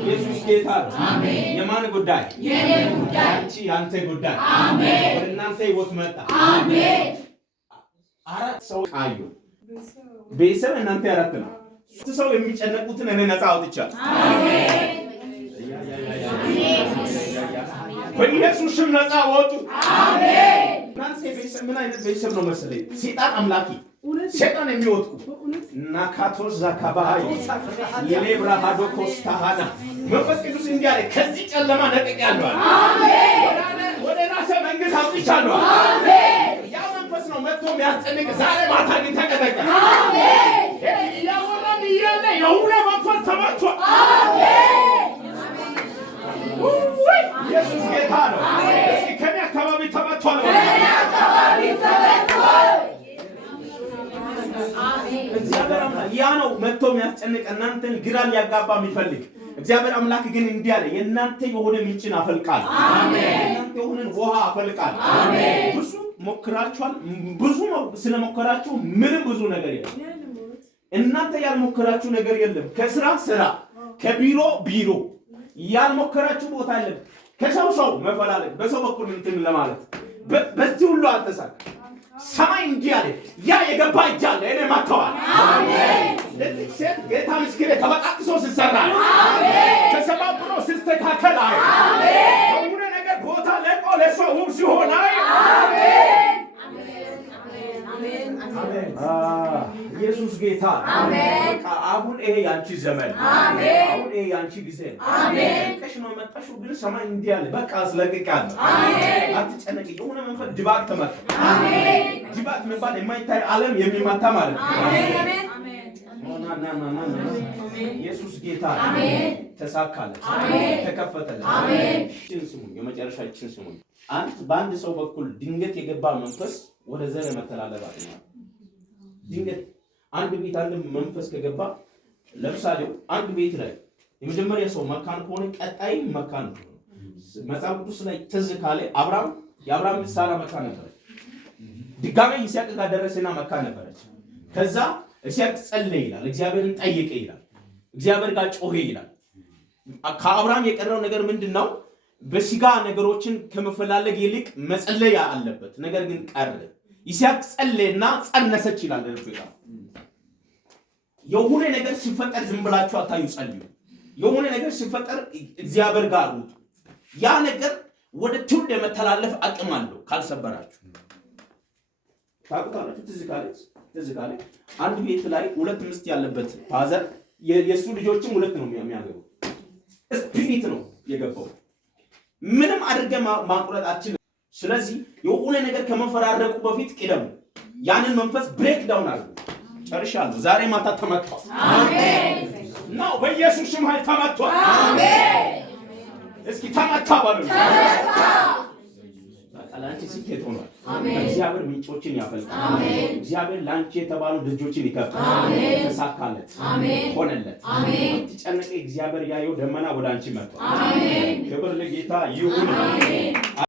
ኢየሱስ ጌታ አሜን። የማን ጉዳይ? የኔ ጉዳይ። አንቺ አንተ ጉዳይ አሜን። ወደ እናንተ ህይወት መጣ አሜን። አራት ሰው አዩ። ቤተሰብ እናንተ አራት ነው። ሰው የሚጨነቁትን እኔ ነፃ አውጥቻለሁ አሜን። በኢየሱስ ስም ነፃ ወጡ አሜን። እናንተ ቤተሰብ ምን አይነት ቤተሰብ ነው መሰለኝ? ሰይጣን አምላኪ ሰይጣን የሚወጥቁ ናካቶስ ዛካባይ የሌብራሃዶ ኮስታሃና መንፈስ ቅዱስ እንዲህ አለ፣ ከዚህ ጨለማ ነጥቄያለሁ አሜን። ወደ ራሴ መንግስት አውጥቻለሁ አሜን። ያ መንፈስ ነው መጥቶ የሚያስጨንቅ ዛሬ ማታ ግን ተቀጠቀ አሜን። ያወራን ይያለ የሁሉ መንፈስ ተመቷል አሜን። ኢየሱስ ጌታ ነው። እስኪ ከኔ አካባቢ ተመቷል፣ ከኔ አካባቢ ተመቷል። እግዚአብሔር አምላክ ያ ነው መጥቶ የሚያስጨንቅ እናንተን ግራ ሊያጋባ የሚፈልግ። እግዚአብሔር አምላክ ግን እንዲህ አለ፣ የእናንተ የሆነ ምንጭን አፈልቃለሁ አሜን። የእናንተ የሆነ ውሃ አፈልቃለሁ አሜን። ብዙ ሞክራችኋል። ብዙ ስለሞከራችሁ ምንም ብዙ ነገር የለም። እናንተ ያልሞከራችሁ ነገር የለም። ከስራ ስራ፣ ከቢሮ ቢሮ ያልሞከራችሁ ቦታ የለም። ከሰው ሰው መፈላለግ፣ በሰው በኩል እንትን ለማለት በዚህ ሁሉ አልተሳካ። ሰማይ እንዲህ አለ፣ ያ የገባ እጅ አለ እኔ ማተዋል አሜን። ለዚህ ሴት ጌታ ምስክሬ ተበጣጥሶ ሲሰራ አሜን፣ ተሰባብሮ ሲስተካከል አሜን፣ ሁሉ ነገር ቦታ ለቆ ለሷ ውብ ሲሆን አሜን አሜን አሜን። ኢየሱስ ጌታ አሜን። አሁን ይሄ ያንቺ ዘመን አሜን። አሁን ይሄ ያንቺ ጊዜ አሜን። ከሽ ነው መጣሽው፣ ግን ሰማይ እንዲህ አለ፣ በቃ አስለቅቃለሁ አሜን። አትጨነቂ። የሆነ መንፈስ ድባቅ ተመታ አሜን። ድባቅ የሚባል የማይታይ ዓለም የሚመታ ማለት ነው አሜን አሜን አሜን። ኢየሱስ ጌታ አሜን። ተሳካለት አሜን፣ ተከፈተለት አሜን። እቺን ስሙኝ፣ የመጨረሻችን ስሙኝ። በአንድ ሰው በኩል ድንገት የገባ መንፈስ ወደ ዘር መተላለፍ አጥቷል። ድንገት አንድ ቤት አንድ መንፈስ ከገባ፣ ለምሳሌ አንድ ቤት ላይ የመጀመሪያ ሰው መካን ከሆነ ቀጣይ መካን ነው። መጽሐፍ ቅዱስ ላይ ትዝ ካለ የአብርሃም ሳራ መካን ነበረች። ድጋሜ ይስሐቅ ጋር ደረሰና መካን ነበረች። ከዛ ይስሐቅ ጸለየ ይላል፣ እግዚአብሔርን ጠየቀ ይላል፣ እግዚአብሔር ጋር ጮኸ ይላል። ከአብርሃም የቀረው ነገር ምንድነው? በስጋ ነገሮችን ከመፈላለግ ይልቅ መጸለይ አለበት። ነገር ግን ቀረ። ይስሐቅ ጸለየና ጸነሰች ይላል። ለርፍቃ የሆነ ነገር ሲፈጠር ዝም ብላችሁ አታዩ፣ ጸልዩ። የሆነ ነገር ሲፈጠር እግዚአብሔር ጋር ሩጡ። ያ ነገር ወደ ትውልድ የመተላለፍ አቅም አለው ካልሰበራችሁ። ታውቃላችሁ፣ ትዝ ካለ አንድ ቤት ላይ ሁለት ሚስት ያለበት ፋዘር የሱ ልጆችም ሁለት ነው የሚያገቡ። ስፒሪት ነው የገባው። ምንም አድርገ ማቁረጣችን። ስለዚህ የሆነ ነገር ከመፈራረቁ በፊት ቅደሙ። ያንን መንፈስ ብሬክ ዳውን አድርጉ። ጨርሻለሁ። ዛሬ ማታ ተመቷል አሜን። ነው በኢየሱስ ስም ኃይል ተመቷል አሜን። እስኪ ተመታ ባሉ ተመታ። ላንቺ ስኬት ሆኗል አሜን። እግዚአብሔር ምንጮችን ያፈልቃል አሜን። እግዚአብሔር ላንቺ የተባሉ ደጆችን ይከፍታል አሜን። ተሳካለት አሜን፣ ሆነለት አሜን። ትጨነቂ፣ እግዚአብሔር ያየው ደመና ወደ አንቺ መጥቷል አሜን። ክብር ለጌታ ይሁን አሜን።